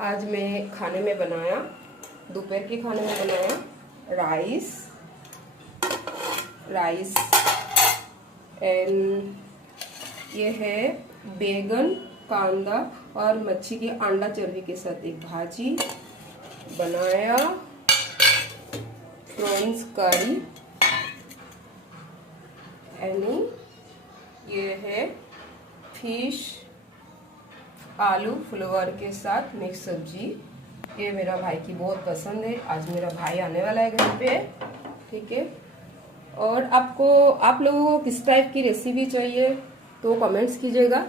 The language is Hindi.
आज मैं खाने में बनाया, दोपहर के खाने में बनाया राइस एंड ये है बैगन, कांदा और मच्छी की अंडा चर्बी के साथ एक भाजी बनाया, प्रॉन्स करी एंड ये है फिश आलू फ्लावर के साथ मिक्स सब्जी। ये मेरा भाई की बहुत पसंद है। आज मेरा भाई आने वाला है घर पे, ठीक है। और आप लोगों को किस टाइप की रेसिपी चाहिए तो कमेंट्स कीजिएगा।